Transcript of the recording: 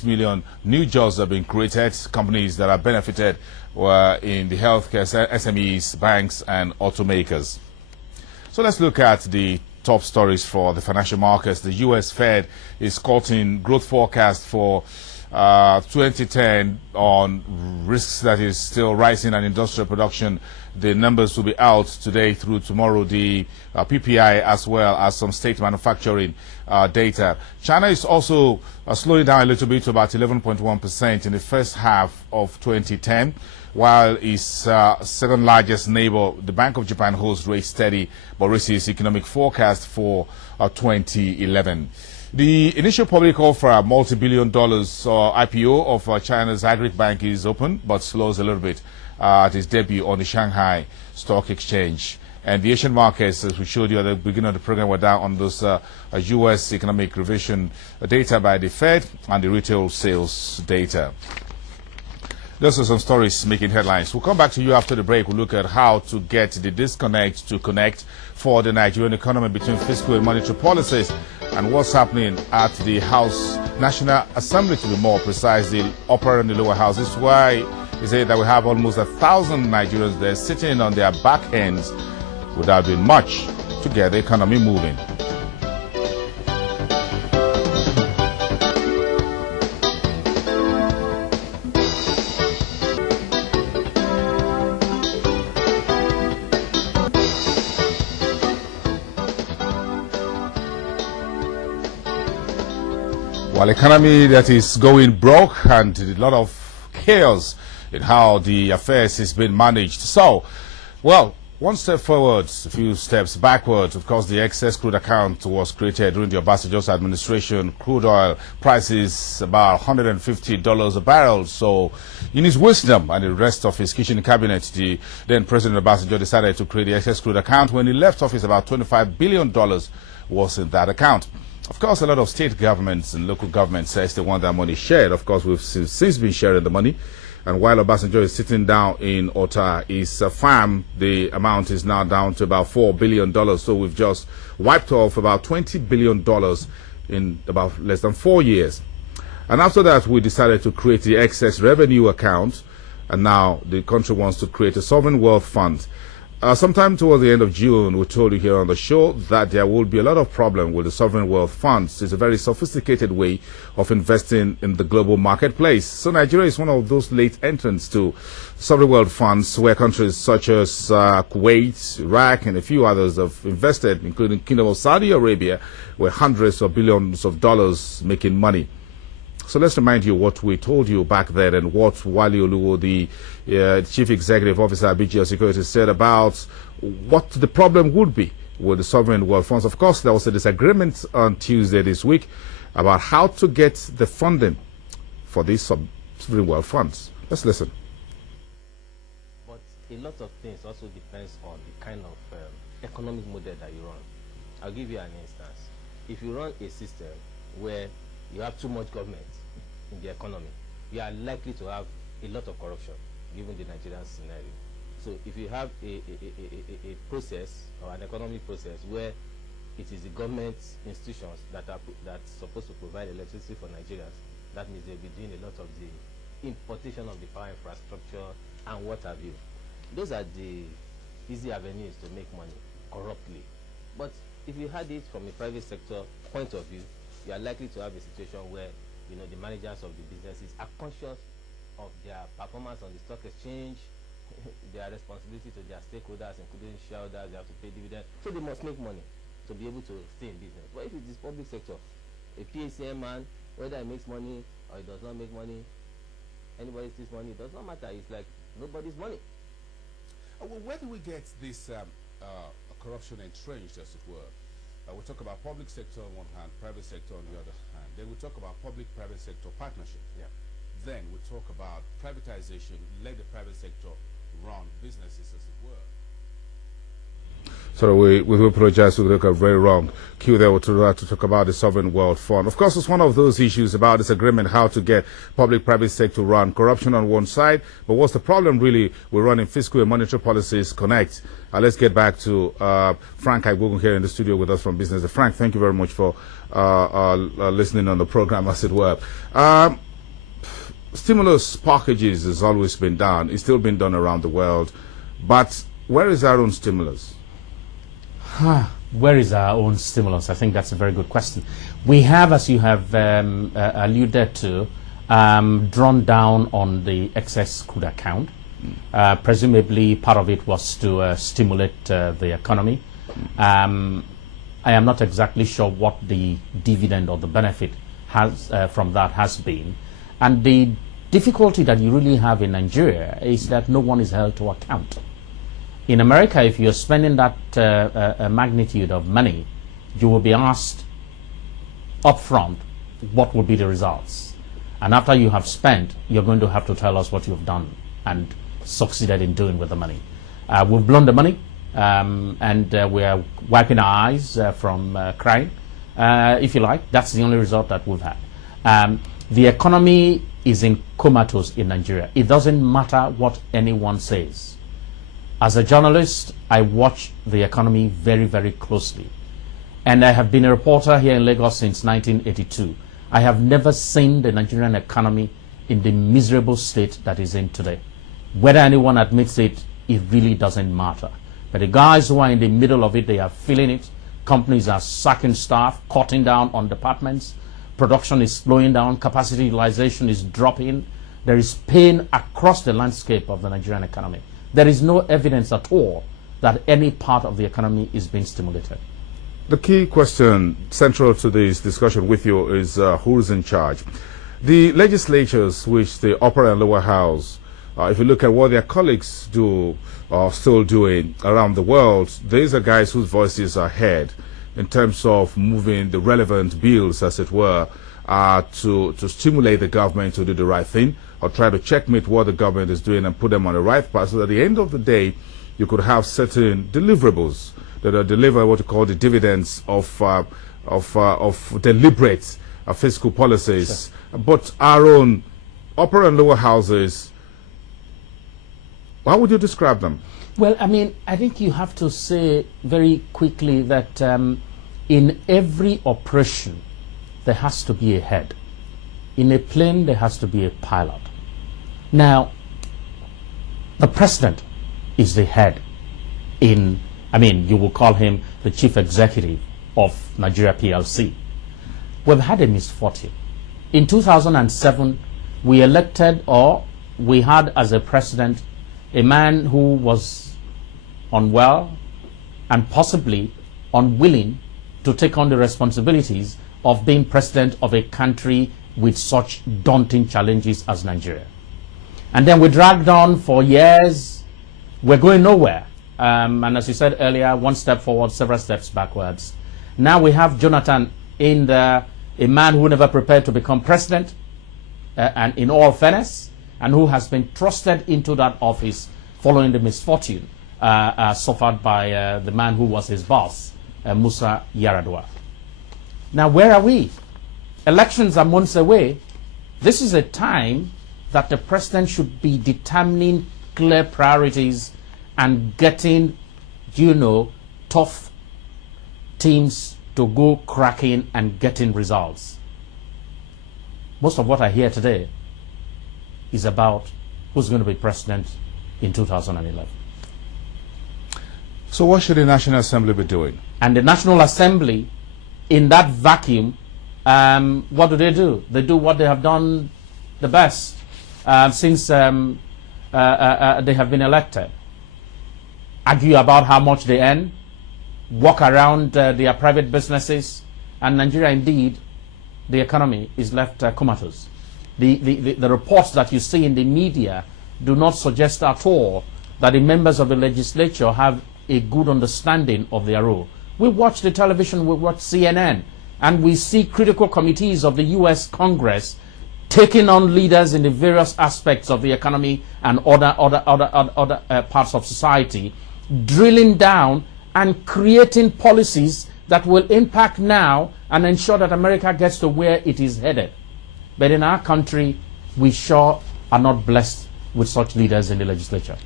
6 million new jobs have been created. Companies that are benefited were in the healthcare, SMEs, banks, and automakers. So let's look at the top stories for the financial markets. The U.S. Fed is quoting growth forecast for 2010 on risks that is still rising and industrial production. The numbers will be out today through tomorrow, the PPI as well as some state manufacturing data. China is also slowing down a little bit to about 11.1% in the first half of 2010, while its second largest neighbor, the Bank of Japan, holds rate steady but raises economic forecast for 2011. The initial public offer, multi-billion dollars IPO of China's Agric Bank is open, but slows a little bit at its debut on the Shanghai Stock Exchange. And the Asian markets, as we showed you at the beginning of the program, were down on those U.S. economic revision data by the Fed and the retail sales data. Those are some stories making headlines. We'll come back to you after the break. We'll look at how to get the disconnect to connect for the Nigerian economy between fiscal and monetary policies and what's happening at the House National Assembly, to be more precise, the upper and the lower house. This is why they say that we have almost 1,000 Nigerians there sitting on their back ends without doing much to get the economy moving. While economy that is going broke and a lot of chaos in how the affairs is being managed. So, well, one step forward, a few steps backwards. Of course, the excess crude account was created during the Obasanjo's administration. Crude oil prices about $150 a barrel. So, in his wisdom and the rest of his kitchen cabinet, the then President Obasanjo decided to create the excess crude account. When he left office, about $25 billion was in that account. Of course, a lot of state governments and local governments says they want that money shared. Of course, we've since been sharing the money. And while Obasanjo is sitting down in Ota, his farm, the amount is now down to about $4 billion. So we've just wiped off about $20 billion in about less than 4 years. And after that, we decided to create the excess revenue account. And now the country wants to create a sovereign wealth fund. Sometime towards the end of June, we told you here on the show that there will be a lot of problem with the sovereign wealth funds. It's a very sophisticated way of investing in the global marketplace. So Nigeria is one of those late entrants to sovereign wealth funds, where countries such as Kuwait, Iraq, and a few others have invested, including Kingdom of Saudi Arabia, where hundreds of billions of dollars making money. So let's remind you what we told you back then and what Wale Oluwo, the Chief Executive Officer at BGL Securities, said about what the problem would be with the sovereign wealth funds. Of course, there was a disagreement on Tuesday this week about how to get the funding for these sovereign wealth funds. Let's listen. But a lot of things also depends on the kind of economic model that you run. I'll give you an instance. If you run a system where you have too much government in the economy, you are likely to have a lot of corruption, given the Nigerian scenario. So if you have a process or an economic process where it is the government institutions that's supposed to provide electricity for Nigerians, that means they'll be doing a lot of the importation of the power infrastructure and what have you. Those are the easy avenues to make money corruptly. But if you had it from a private sector point of view, you are likely to have a situation where, you know, the managers of the businesses are conscious of their performance on the stock exchange, their responsibility to their stakeholders, including shareholders. They have to pay dividends, so they must make money to be able to stay in business. But if it is public sector, a PACM man, whether he makes money or he does not make money, anybody steals money, it does not matter. It's like nobody's money. Well, where do we get this corruption entrenched, as it were? We talk about public sector on one hand, private sector on the other hand. Then we talk about public-private sector partnership. Yeah. Then we talk about privatization, let the private sector run businesses, as it were. So we apologize, we got very wrong. Q there to talk about the sovereign wealth fund. Of course, it's one of those issues about this agreement, how to get public-private sector run. Corruption on one side, but what's the problem really? We're running fiscal and monetary policies connect. Let's get back to Frank Aigbogun here in the studio with us from Business. Frank, thank you very much for listening on the program, as it were. stimulus packages has always been done. It's still been done around the world. But where is our own stimulus? Where is our own stimulus? I think that's a very good question. We have, as you have alluded to, drawn down on the excess crude account. Presumably, part of it was to stimulate the economy. I am not exactly sure what the dividend or the benefit has from that has been. And the difficulty that you really have in Nigeria is that no one is held to account. In America, if you're spending that magnitude of money, you will be asked upfront what will be the results. And after you have spent, you're going to have to tell us what you've done and succeeded in doing with the money. We've blown the money, and we are wiping our eyes from crying, if you like. That's the only result that we've had. The economy is in comatose in Nigeria. It doesn't matter what anyone says. As a journalist, I watch the economy very, very closely. And I have been a reporter here in Lagos since 1982. I have never seen the Nigerian economy in the miserable state that is in today. Whether anyone admits it, it really doesn't matter. But the guys who are in the middle of it, they are feeling it. Companies are sacking staff, cutting down on departments. Production is slowing down. Capacity utilization is dropping. There is pain across the landscape of the Nigerian economy. There is no evidence at all that any part of the economy is being stimulated. The key question central to this discussion with you is who's in charge. The legislatures, which the upper and lower house, if you look at what their colleagues do or still doing around the world, these are guys whose voices are heard in terms of moving the relevant bills, as it were, to stimulate the government to do the right thing or try to checkmate what the government is doing and put them on the right path, so that at the end of the day, you could have certain deliverables that are deliver what you call the dividends of deliberate fiscal policies. Sure. But our own upper and lower houses, how would you describe them? Well, I mean, I think you have to say very quickly that in every operation, there has to be a head. In a plane, there has to be a pilot. Now, the president is the head in, I mean, you will call him the chief executive of Nigeria PLC. We've had a misfortune. In 2007, we elected, or we had as a president, a man who was unwell and possibly unwilling to take on the responsibilities of being president of a country with such daunting challenges as Nigeria. And then we dragged on for years. We're going nowhere. And as you said earlier, one step forward, several steps backwards. Now we have Jonathan in there, a man who never prepared to become president, and in all fairness, and who has been thrusted into that office following the misfortune suffered by the man who was his boss, Musa Yaradua. Now, where are we? Elections are months away. This is a time that the president should be determining clear priorities and getting, tough teams to go cracking and getting results. Most of what I hear today is about who's going to be president in 2011. So what should the National Assembly be doing? And the National Assembly, in that vacuum, what do? They do what they have done the best since they have been elected. Argue about how much they earn, walk around their private businesses, and Nigeria, indeed, the economy is left comatose. The reports that you see in the media do not suggest at all that the members of the legislature have a good understanding of their role. We watch the television, we watch CNN, and we see critical committees of the U.S. Congress taking on leaders in the various aspects of the economy and other parts of society, drilling down and creating policies that will impact now and ensure that America gets to where it is headed. But in our country, we sure are not blessed with such leaders in the legislature.